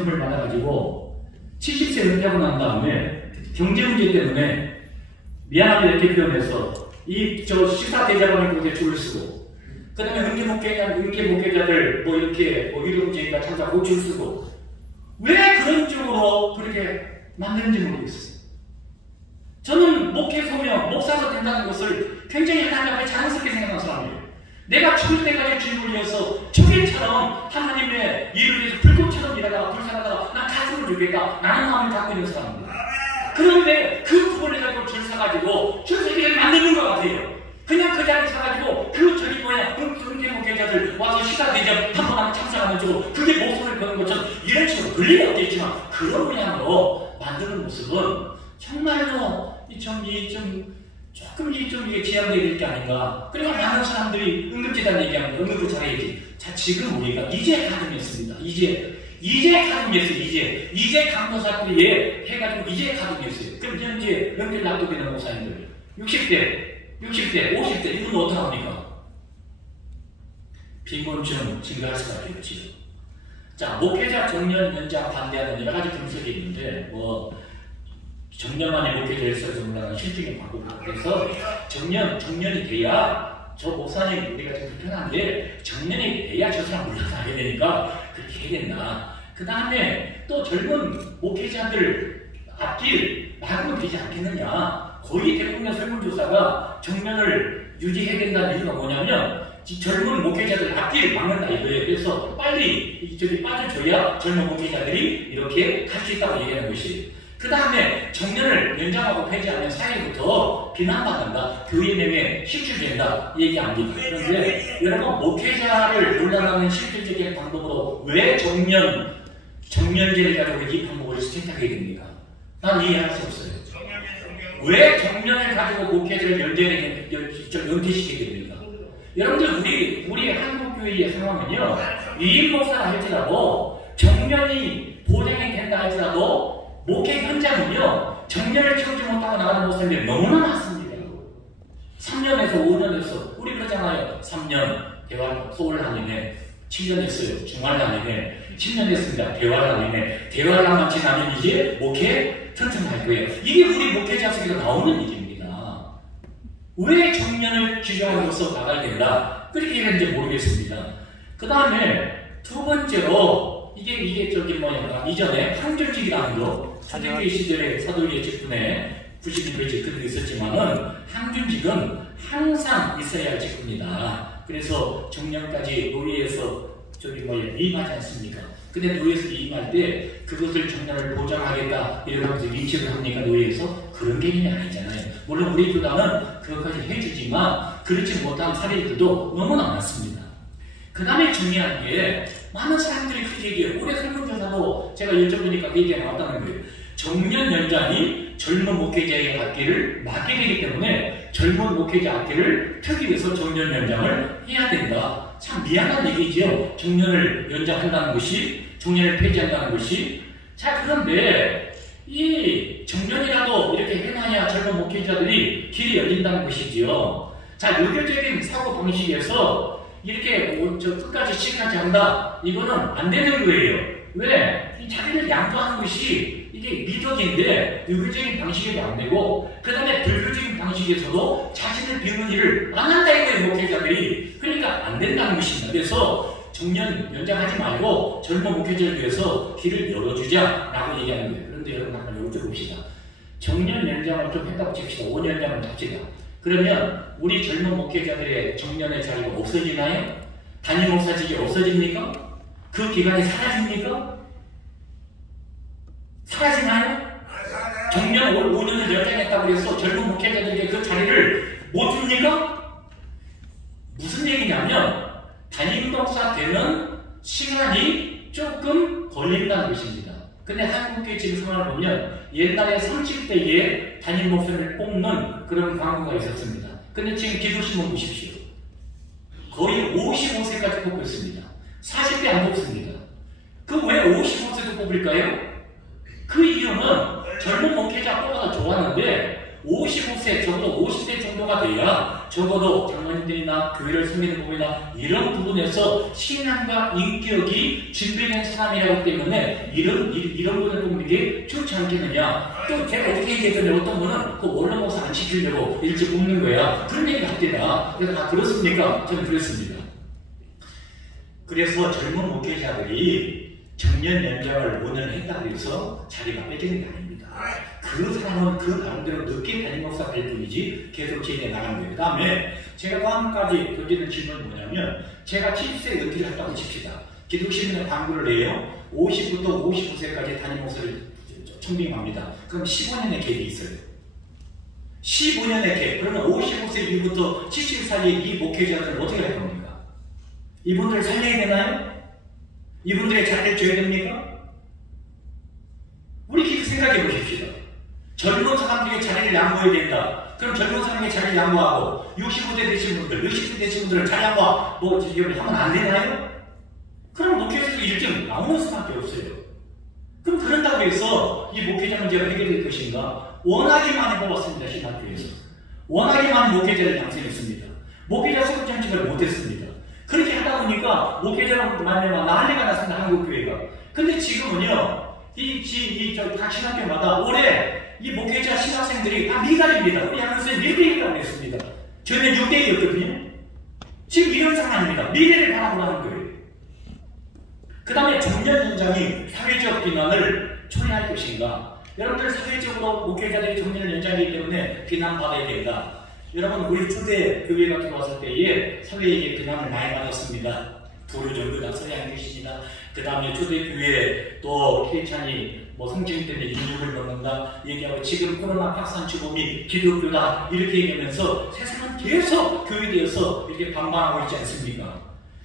을 받아가지고 70세 은퇴하고 난 다음에 경제 문제 때문에 미안하게 이렇게 표현해서 저 시사 대자본을 그렇게 줄을 쓰고, 그 다음에 응계 목회자들 뭐 이렇게 뭐 이동제가 참석하고 줄 쓰고, 왜 그런 쪽으로 그렇게 만드는지 모르겠어요. 저는 목회 소명, 목사가 된다는 것을 굉장히 하나님 앞에 자연스럽게 생각하는 사람이에요. 내가 죽을 때까지 주님을 위해서 초기처럼 하나님의 일을 위해서 불꽃처럼 일하다가 불살하다가 난 가슴을 주겠다, 나는 마음을 갖고 있는 사람입니다. 그런데 그 부분을 가지고 줄 서가지고 줄 서기를 만드는 것 같아요. 그냥 그 자리 서가지고 그 저기 뭐야 응계 목회자들 와서 시사대접 한번 하면 참석하는 쪽으로 그게 목소리를 거는 것처럼 이런 식으로 권리가 없겠지만 그런 모양으로 만드는 모습은 정말로 조금 이게 지양되어야 될 게 아닌가. 그리고 많은 사람들이 응급재단 얘기하는 거, 응급을 잘해야지. 자, 지금 우리가 이제 가정이었습니다. 이제 가정이었어요. 이제 강도사들이 해가지고 이제 가정이었어요. 그럼 현재 연필 납독되는 목사님들 60대, 50대 이분 어떡합니까? 빈곤층 증가할 수밖에 없지요. 자, 목회자 정년 연장 반대하는 여러 가지 분석이 있는데 정년만에 목회자에서 정당한 실증의 방법을 해서 정년이 돼야 저 목사님 우리가 좀 불편한데 정년이 돼야 저 사람 물러나게 되니까 그렇게 해야 된다. 그 다음에 또 젊은 목회자들 앞길 막으면 되지 않겠느냐. 거의 대부분의 설문조사가 정년을 유지해야 된다는 이유가 뭐냐면 젊은 목회자들 앞길을 막는다 이거예요. 그래서 빨리 저기 빠져줘야 젊은 목회자들이 이렇게 갈 수 있다고 얘기하는 것이에요. 그 다음에 정년을 연장하고 폐지하면 사회부터 비난받는다, 교회 내외 실추된다 얘기합니다. 그런데 여러분 목회자를 논란하는 실질적인 방법으로 왜 정년제를 가지고 이 방법을 선택하게 됩니까? 난 이해할 수 없어요. 왜 정년을 가지고 목회자를 연퇴시키게 됩니까? 여러분들 우리 한국교회의 상황은요, 위임 목사가 할지라도 정년이 보장이 된다 할지라도 목회 현장은요, 정년을 채우지 못하고 나가는 목사님들이 너무나 많습니다. 3년에서 5년에서 우리 그러잖아요. 3년 대활 소울하님에 7년 했어요. 중활하님에 10년 했습니다. 대활하님에 대활하만 지나면 이제 목회 튼튼할 거예요. 이게 우리 목회자 속에서 나오는 얘기입니다. 왜 정년을 규정으로서 나가야 된다? 그렇게 얘기하는지 모르겠습니다. 그 다음에 두 번째로 이게 이전에 항준직이라는 거, 사도교회 시절에 사도교회 직분에 90인들 직분이 있었지만은 항준직은 항상 있어야 할 직분이다. 그래서 정년까지 노예에서 위임하지 않습니까? 근데 노예에서 위임할 때 그것을 정년을 보장하겠다 이러면서 위치를 합니까? 노예에서? 그런 개념이 아니잖아요. 물론 우리 교단은 그것까지 해주지만 그렇지 못한 사례들도 너무나 많습니다. 그 다음에 중요한 게 많은 사람들이 그렇게 얘기해요. 올해 설문조사도 제가 여쭤보니까 그 얘기가 나왔다는 거예요. 정년 연장이 젊은 목회자의 앞길을 막게 되기 때문에 젊은 목회자 앞길을 트기 위해서 정년 연장을 해야 된다. 참 미안한 얘기죠. 정년을 연장한다는 것이, 정년을 폐지한다는 것이. 자, 그런데 이 정년이라도 이렇게 해놔야 젊은 목회자들이 길이 열린다는 것이지요. 자, 유교적인 사고 방식에서 이렇게 끝까지 지키지 한다. 이거는 안 되는 거예요. 왜? 이 자기를 양보하는 것이 이게 미덕인데 유교적인 방식에도 안 되고, 그 다음에 불교적인 방식에서도 자신을 비우는 일을 안 한다 이거예요, 목회자들이. 그러니까 안 된다는 것입니다. 그래서 정년 연장하지 말고 젊은 목회자를 위해서 길을 열어주자라고 얘기하는 거예요. 그런데 여러분 한번 여쭤봅시다. 정년 연장을 좀 했다고 칩시다. 5년 연장을 합시다. 그러면 우리 젊은 목회자들의 정년의 자리가 없어지나요? 단임 목사직이 없어집니까? 그 기간이 사라집니까? 사라지나요? 정년 5년을 연장했다고 해서 젊은 목회자들에게 그 자리를 못 줍니까? 무슨 얘기냐면 단임 목사 되는 시간이 조금 걸린다는 것입니다. 근데 한국교회 지금 상황을 보면 옛날에 30대에 단임 목사를 뽑는 그런 광고가 있었습니다. 근데 지금 기독신문 보십시오. 거의 55세까지 뽑고 있습니다. 40대 안 뽑습니다. 그 왜 55세도 뽑을까요? 그 이유는 젊은 목회자 뽑아서 좋았는데 55세 40세, 적어도 50세 정도가 돼야 적어도 장로님들이나 교회를 섬기는 법이나 이런 부분에서 신앙과 인격이 준비된 사람이라기 때문에 이런 분을 뽑는 게 좋지 않겠느냐. 또 제가 어떻게 얘기했더니 어떤 분은 그 원로 목사 안 시키려고 일찍 뽑는 거야. 그런 얘기 합니다. 그래서 다 들었습니까? 저는 그랬습니다. 그래서 젊은 목회자들이 정년 연장을 5년 했다고 해서 자리가 뺏기는 게 아닙니다. 그 사람은 그 나름대로 늦게 담임 목사 될 뿐이지 계속 진행해 나가는 거예요. 그 다음에 제가 또 한 가지 던지는 질문은 뭐냐면, 제가 70세 은퇴를 했다고 칩시다. 기독신문에 광고를 내요. 50부터 55세까지 담임 목사를 청빙합니다. 그럼 15년의 갭이 있어요. 15년의 갭. 그러면 55세 이후부터 70 사이에 이 목회자들은 어떻게 할 겁니까? 이분들을 살려야 되나요? 이분들의 자리를 줘야 됩니까? 우리 깊이 생각해 보십시다. 젊은 사람들에게 자리를 양보해야 된다. 그럼 젊은 사람에게 자리를 양보하고 65세 되신 분들, 60세 되신 분들은 자리 양보 하면 안 되나요? 그럼 목회자도 일정 나오는 수밖에 없어요. 그럼 그런다고 해서 이 목회자 문제가 해결될 것인가? 워낙에 많이 뽑았습니다. 신학교에서. 워낙에 많은 목회자를 양성했습니다. 목회자 수급 정책을 못했습니다. 그렇게 하다 보니까 목회자랑 만나면 난리가 났습니다. 한국교회가. 근데 지금은요, 각 신학교마다 올해 이 목회자 신학생들이 다 미달입니다. 우리 양선생님 1대1이라고 했습니다. 저희는 6대1이었거든요. 지금 이런 상황입니다. 미래를 바라보라는 거예요. 그 다음에 정년 연장이 사회적 비난을 초래할 것인가? 여러분들 사회적으로 목회자들이 정년 연장이기 때문에 비난받아야 된다. 여러분, 우리 초대 교회 같은 거 왔을 때에 사회에게 비난을 많이 받았습니다. 부르 정도가 서양 계십니다. 그 다음에 초대교회 또 크리스찬이 성증 때문에 인육을 넣는다 얘기하고, 지금 코로나 확산 주범이 기독교다 이렇게 얘기하면서 세상은 계속 교회에 대해서 이렇게 반발하고 있지 않습니까?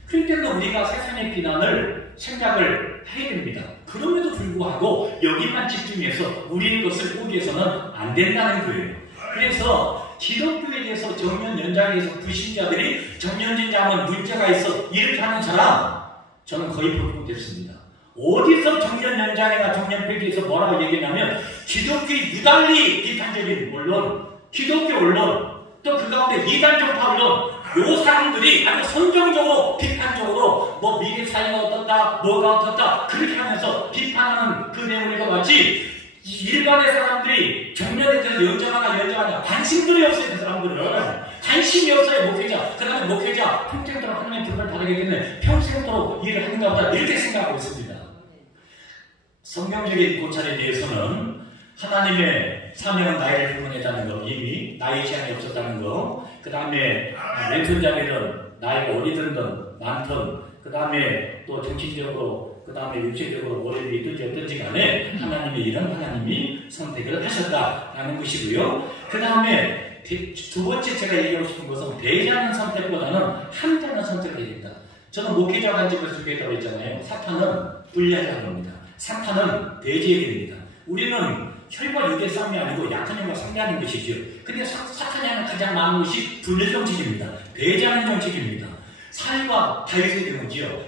그럴 때는 우리가 세상의 비난을 생각을 해야 됩니다. 그럼에도 불구하고 여기만 집중해서 우리의 것을 보기 위해서는 안 된다는 거예요. 그래서 기독교에 대해서 정년 연장에 대해서 불신자들이 정년 연장하면 문제가 있어 이렇게 하는 사람, 저는 거의 볼 못했습니다. 어디서 정년 연장이나 정년 폐지에서 뭐라고 얘기하냐면 기독교의 유달리 비판적인 언론, 기독교 언론, 또 그 가운데 이단종파 언론, 요 사람들이 아주 선정적으로 비판적으로 미래 사회가 어떻다, 뭐가 어떻다 그렇게 하면서 비판하는 그 내용을 읽어봤지, 일반의 사람들이 정년에 대해서 연장하냐 관심들이 없어요. 그 사람들은 관심이 없어요. 목회자, 그 다음에 목회자 평생도록 하나님의 불을 받게 되면 평생도록 일을 하는가 보다 이렇게 생각하고 있습니다. 성경적인 고찰에 대해서는 하나님의 사명은 나이를 불문했다는 거, 이미 나이 제한이 없었다는 거, 그 다음에 왼손잡이든 나이가 어리든 많든, 그 다음에 또 정치적으로, 그 다음에 육체적으로 어려움이 있든지 어떤지 간에 하나님의 이런 하나님이 선택을 하셨다라는 것이고요. 그 다음에 두 번째 제가 얘기하고 싶은 것은 배제하는 선택보다는 함께하는 선택을 해야 된다. 저는 목회자 관점에서 소개했다고 했잖아요. 사탄은 분리하자는 겁니다. 사탄은 배제해야 됩니다. 우리는 혈과 육의 싸움이 아니고 약한 영과 상대하는 것이죠. 근데 사탄이 하는 가장 많은 것이 분열 정책입니다. 배제하는 정책입니다. 사울과 다윗의 경우지요.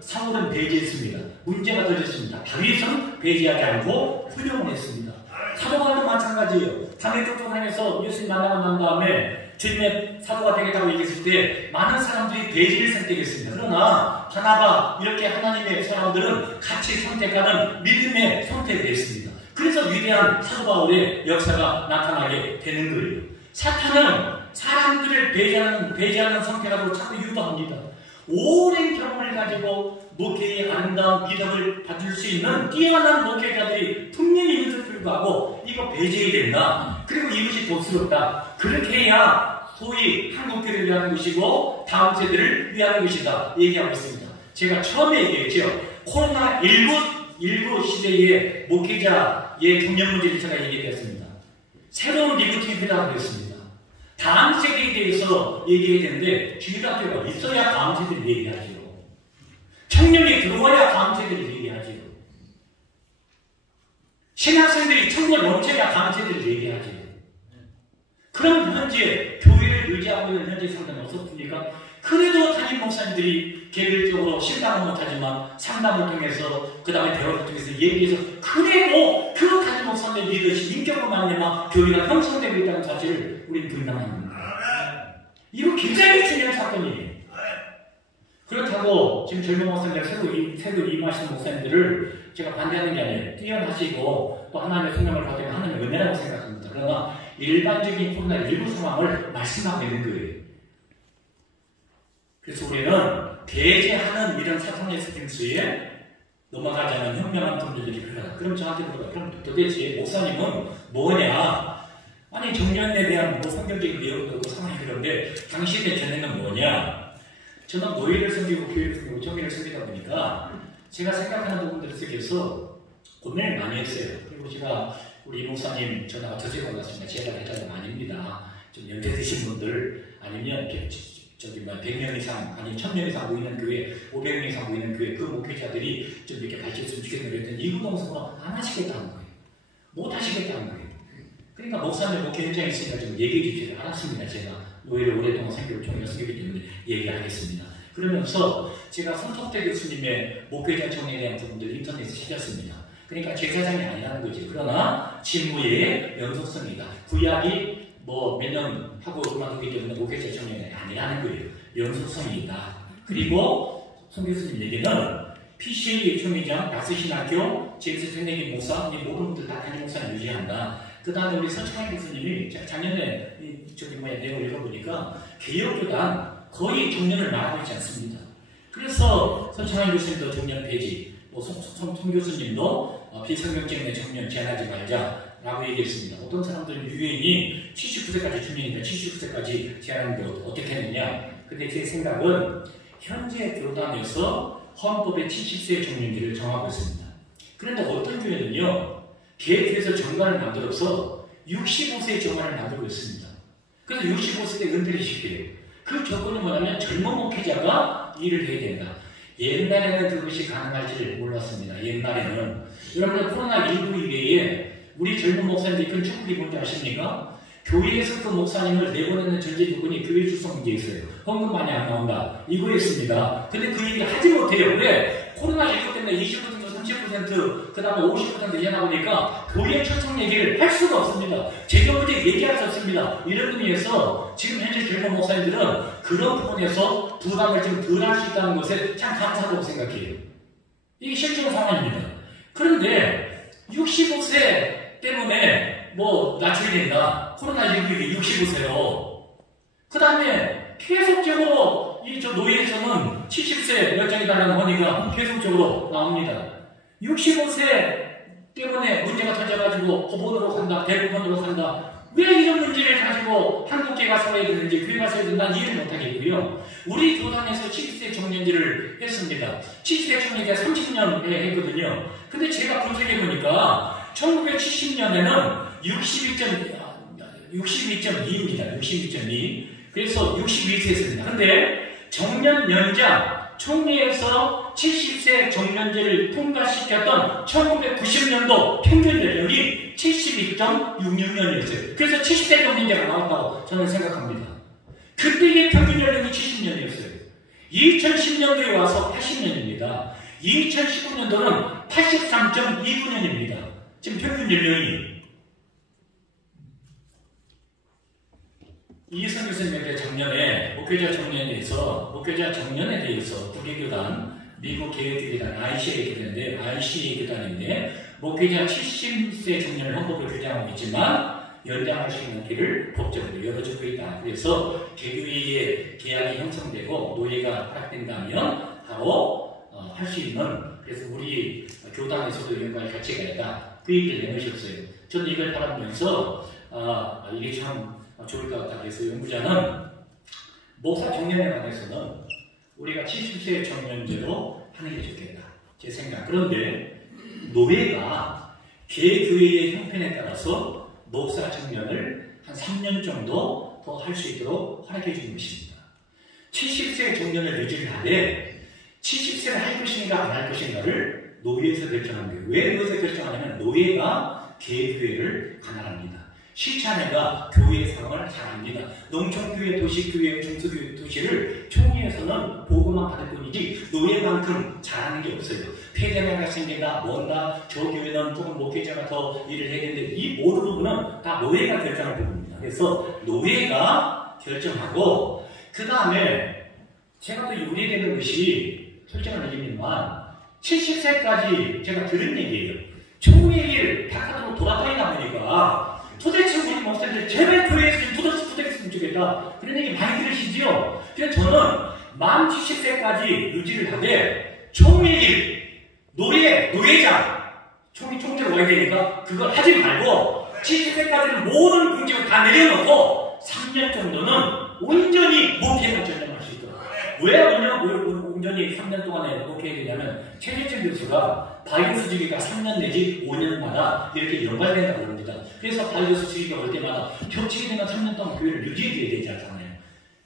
사울은 배제했습니다. 문제가 터졌습니다. 다윗은 배제하지 않고 훈용을 했습니다. 사도바울도 마찬가지예요. 담에색 도상에서 예수님 만나고 난 다음에 주님의 사도가 되겠다고 얘기했을 때 많은 사람들이 배제를 선택했습니다. 그러나 바나바 이렇게 하나님의 사람들은 같이 선택하는 믿음의 선택을 했습니다. 그래서 위대한 사도 바울의 역사가 나타나게 되는 거예요. 사탄은 사람들을 배제하는 선택으로 자꾸 유도합니다. 오랜 경험을 가지고 목회의 아름다운 믿음을 받을 수 있는 뛰어난 목회자들이 분명히 있는데도 불구하고 이거 배제해야 된다. 그리고 이것이 복스럽다. 그렇게 해야 소위 한국교회를 위한 것이고 다음 세대를 위한 것이다 얘기하고 있습니다. 제가 처음에 얘기했죠. 코로나19 시대의 목회자의 경력 문제를 제가 얘기했습니다. 새로운 리부팅이 필요하다고 했습니다. 다음 세대에 대해서 얘기해야 되는데 주일학교가 있어야 다음 세대를 얘기하죠. 청년이 들어와야 다음 세대를 얘기하죠. 신학생들이 청년 넘쳐야 다음 세대를 얘기하죠. 그럼 현재 교회를 의지하고 있는 현재 상담이 없었습니까? 그래도 담임 목사님들이 개별적으로 신방은 못하지만 상담을 통해서 그 다음에 대화를 통해서 얘기해서 그래도 그 담임 목사님의 리더십, 인격으로 말미암아 교회가 형성되고 있다는 사실을 우리는 부인합니다. 이거 굉장히 중요한 사건이에요. 그렇다고 지금 젊은 목사님들 새로 임하시는 목사님들을 제가 반대하는 게 아니에요. 뛰어나시고 또 하나님의 성령을 받으면 하나님의 은혜라고 생각합니다. 그러나 일반적인 코로나19 상황을 말씀하고 있는 거예요. 그래서 우리는 배제하는 이런 사탄의 스킨스에 넘어가지 않은 현명한 분들이 필요하다. 그럼 저한테 물어봐. 그럼 도대체 목사님은 뭐냐? 아니 정년에 대한 뭐 성경적인 내용도 없고 상황이 그런데 당신의 전에는 뭐냐? 저는 노예를 섬기고 교회를 섬기고 정의를 섬기다 보니까 제가 생각하는 부분들 속에서 고민을 많이 했어요. 그리고 제가 우리 목사님 전화가 저주가 올랐습니다. 제가 했다는 거 아닙니다. 좀 연세 드신 분들 아니면 100명 이상 아니 1000명 이상 모이는 교회, 500명 이상 모이는 교회 그 목회자들이 좀 이렇게 밝혔으면 좋겠는 그랬더니 이구동성으로 안 하시겠다는 거예요. 못 하시겠다는 거예요. 그러니까 목사님 목회 현장에 있으니까 좀 얘기해 주시지 않았습니다. 제가 노예를 오랫동안 선교를 섬기기 때문에 얘기하겠습니다. 그러면서 제가 손석대 교수님의 목회자 정리에 대한 부분들 인터넷에 찾았습니다. 그러니까 제사장이 아니라는 거지. 그러나 직무의 연속성이다. 구약이 뭐 몇 년 하고 그만두기 때문에 목회자 정리가 아니라는 거예요. 연속성이 있다. 그리고 송 교수님 얘기는 PCA 총회장, 낙서신학교, 제임스 텐네기 목사, 이 모든 분들 다 단임 목사를 유지한다. 그 다음에 우리 서창환 교수님이 작년에 내용을 읽어보니까 개혁교단 거의 정년을 말하고 있지 않습니다. 그래서 서창환 교수님도 정년 폐지, 송 교수님도 비성경적인 정년 제한하지 말자라고 얘기했습니다. 어떤 사람들은 유엔이 79세까지 중년이니까 79세까지 제한하는데 어떻게 했느냐. 근데 제 생각은 현재 교단에서 헌법의 70세 정년기를 정하고 있습니다. 그런데 어떤 교회는요, 개혁해서 정관을 만들어서 65세의 정관을 만들고 있습니다. 그래서 65세 때 은퇴를 시켜요. 그 조건이 뭐냐면 젊은 목회자가 일을 해야 된다. 옛날에는 그것이 가능할지를 몰랐습니다. 옛날에는. 여러분들 코로나19 이외에 우리 젊은 목사님들이 큰 축복이 뭔지 아십니까? 교회에서 그 목사님을 내보내는 전제 조건이 교회 출석 문제 있어요. 헌금 많이 안 나온다. 이거였습니다. 근데 그 얘기를 하지 못해요. 왜? 코로나19 때문에 20% 30%, 그 다음에 50% 이해나오니까 교회 초청 얘기를 할 수가 없습니다. 재경문제 얘기할 수 없습니다. 이런 의미에서 지금 현재 젊은 목사님들은 그런 부분에서 부담을 좀 덜 할 수 있다는 것에 참 감사하다고 생각해요. 이게 실제 상황입니다. 그런데 65세 때문에 뭐 낮춰야 된다. 코로나19가 65세로. 그 다음에 계속적으로 저 노예에서는 70세 열정이달라는 헌의가 계속적으로 나옵니다. 65세 때문에 문제가 터져가지고 법원으로 간다, 대법원으로 간다. 왜 이런 문제를 가지고 한국계가 살아야 되는지, 교회가 살아야 되는지 난 이해를 못하겠고요. 우리 교단에서 70세 청년제를 했습니다. 70세 청년제가 30년에 했거든요. 근데 제가 분석해보니까 1970년에는 62.2입니다. 62.2. 그래서 62세였습니다. 근데 정년 연장 총리에서 70세 정년제를 통과시켰던 1990년도 평균 연령이 72.66년이었어요. 그래서 70세 정년제가 나왔다고 저는 생각합니다. 그때의 평균 연령이 70년이었어요. 2010년도에 와서 80년입니다. 2019년도는 83.29년입니다. 지금 평균 연령이. 이희선 교수님께 작년에 목회자 정년에 대해서 국외교단, 미국 개혁교단 ICA 교단인데 목회자 70세 정년을 헌법으로 규정하고 있지만 연장할 수 있는 길을 법적으로 열어주고 있다. 그래서 개교회의 계약이 형성되고 노예가 허락된다면 바로 할 수 있는, 그래서 우리 교단에서도 연구할 가치가 있다. 그 얘기를 내놓으셨어요. 저는 이걸 바라보면서 이게 참 좋을 것 같다. 그래서 연구자는 목사 정년에 관해서는 우리가 70세 정년제로 하는 게 좋겠다. 제 생각. 그런데 노예가 개교회의 형편에 따라서 목사 정년을 한 3년 정도 더 할 수 있도록 허락해 주는 것입니다. 70세 정년을 유지를 하되 70세를 할 것인가 안 할 것인가를 노예에서 결정하는 거예요. 왜 노예에서 결정하냐면 노예가 개교회를 관할합니다. 시차내가 교회 상황을 잘 압니다. 농촌교회, 도시교회, 중소교회, 도시를 총회에서는 보고만 받을 뿐이지 노예만큼 잘하는 게 없어요. 폐대매가 생긴다, 뭔가 저 교회는 조금 목회자가 더 일을 해야 되는데 이 모든 부분은 다 노예가 결정할 부분입니다. 그래서 노예가 결정하고 그 다음에 제가 또 요리되는 것이 솔직한 얘기지만 70세까지 제가 들은 얘기예요. 총회일 바깥으로 돌아다니다 보니까 도대체 우리 목사님들 제발 교회에서 좀 부탁했으면 좋겠다. 그런 얘기 많이 들으시지요? 그래서 저는 만 70세까지 유지를 하되 총회일, 노예장, 총재로 와야 되니까 그걸 하지 말고 70세까지는 모든 공직을 다 내려놓고 3년 정도는 온전히 목회만 전념할 수 있도록. 왜 온전히 3년 동안에 목회해야 되냐면 최재천 교수가 바이러스 주기가 3년 내지 5년마다 이렇게 연발된다고 합니다. 그래서 바이러스 주기가 올 때마다 겹치게 되면 3년 동안 교회를 유지해야 되지 않잖아요.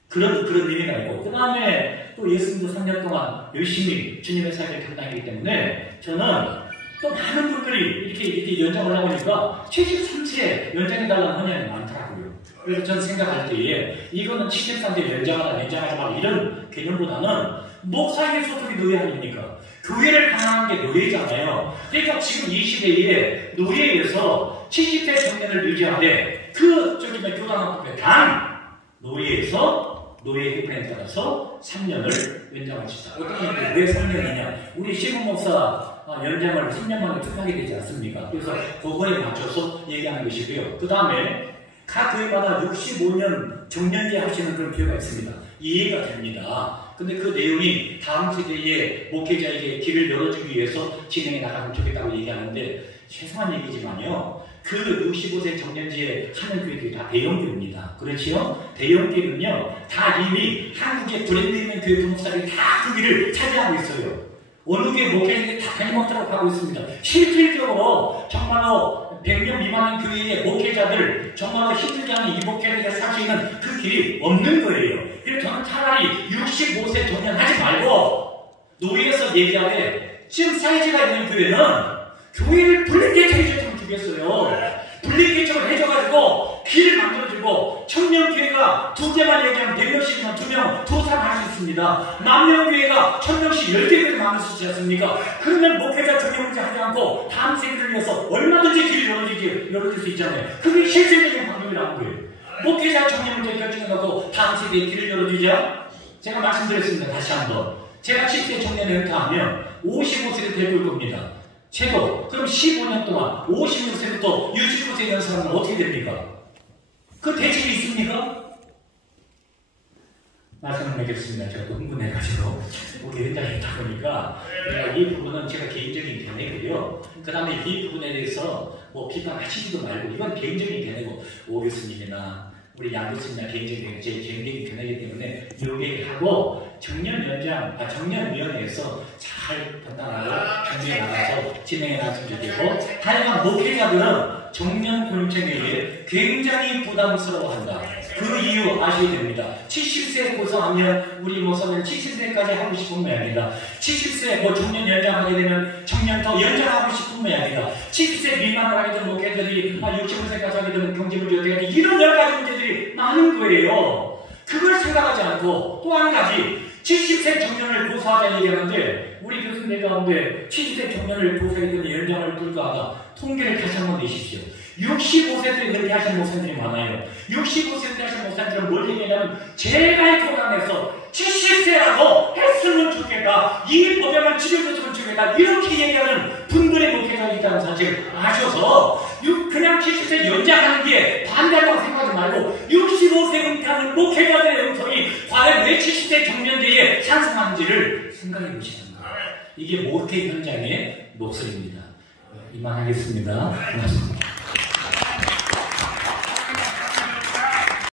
그런 의미가 있고 그 다음에 또 예수님도 3년 동안 열심히 주님의 사역을 감당하기 때문에 저는 또 많은 분들이 이렇게 연장을 하니까 73세에 연장해달라는 헌혈이 많더라고요. 그래서 저는 생각할 때에 이거는 73세 연장하지 마 이런 개념보다는 목사의 소속이 노예 아닙니까? 교회를 강화한 게 노예잖아요. 그러니까 지금 이 시대에 노예에서 70세 정년을 유지하되 교단학법에 단 노예에서 노예 형편에 따라서 3년을 연장할 수 있다. 어떤 분들이 왜 3년이냐? 우리 시국 목사 연장을 3년 만에 투표하게 되지 않습니까? 그래서 그거에 맞춰서 얘기하는 것이고요. 그 다음에 각 교회마다 65년 정년제 하시는 그런 교회가 있습니다. 이해가 됩니다. 근데 그 내용이 다음 세대의 목회자에게 길을 열어주기 위해서 진행해 나가면 좋겠다고 얘기하는데 죄송한 얘기지만요. 그 65세 정년제에 하는 교회들이 다 대형교회입니다. 그렇지요? 대형교회는요. 다 이미 한국의 브랜드 있는 교회 부목사들이 다 그 길을 차지하고 있어요. 어느 교회 목회자들이 다 대목들하고 가고 있습니다. 실질적으로 정말로 100명 미만의 교회의 목회자들 정말로 힘들지 않은 이 목회자들이 살 수 있는 그 길이 없는 거예요. 그래서 저는 차라리 65세 정년하지 말고 노예에서 얘기하되 지금 사이즈가 있는 교회는 교회를 분립개척해줬으면 좋겠어요. 분립개척을 해줘가지고 길을 만들어주고 청년교회가 2개만 얘기하면 100명씩이면 2명, 2사람 할 수 있습니다. 만명교회가 1000명씩 10개를 만들 수 있지 않습니까? 그러면 목회자 정년문제 하지 않고 다음 세대를 위해서 얼마든지 길을 열어줄 수 있잖아요. 그게 실질적인 방법이라는 거예요. 목회자 정년문제 결정해놓고 다음 세대에 길을 열어주자. 제가 말씀드렸습니다. 다시 한번. 제가 70세 정년에 은퇴하면 55세를 데리고 올 겁니다. 최고. 그럼 15년 동안 56세부터 69세 된 사람은 어떻게 됩니까? 그 대책이 있습니까? 말씀을 맺겠습니다. 제가 또 흥분해가지고 현장에 있다 보니까 이 부분은 제가 개인적인 견해고요. 그 다음에 이 부분에 대해서 비판하시지도 말고 이건 개인적인 견해고 오 교수님이나 우리 양 교수님이나 제 개인적인 견해이기 때문에 이 얘기하고 정년위원회에서 잘 판단하고 준비해 나가서 진행해 나갔으면 좋겠고 하여간 목회자들은 정년 공청회에 굉장히 부담스러워한다. 그 이유 아셔야 됩니다. 70세 고소하면 우리 목사는 70세까지 하고 싶은 모양이다. 70세 정년 연장하게 되면 정년 더 연장하고 싶은 모양이다. 70세 미만을 하게 되면 목회자들이 65세까지 하게 되면 경제문제 어떻게 하지? 이런 여러 가지 문제들이 많은 거예요. 그걸 생각하지 않고 또 한 가지 70세 정년을 고소하자는 얘기하는데 우리 교수님 가운데 70세 정년을 고소하게 되면 연장을 불가하다. 통계를 다시 한번 내십시오. 65세 때 은퇴하신 목사님들이 많아요. 65세 때 하신 목사님들은 뭘 얘기하냐면 제발 교단에서 70세라도 했으면 좋겠다. 이 법에만 치료줬으면 좋겠다. 이렇게 얘기하는 분들의 목회자가 있다는 사실을 아셔서 그냥 70세 연장하는 게 반대라고 생각하지 말고 65세 은퇴하는 목회자들의 영성이 과연 왜 70세 정년제에 찬성하는지를 생각해 보시는 거예요. 이게 목회 현장의 목소리입니다. 이만하겠습니다. 고맙습니다.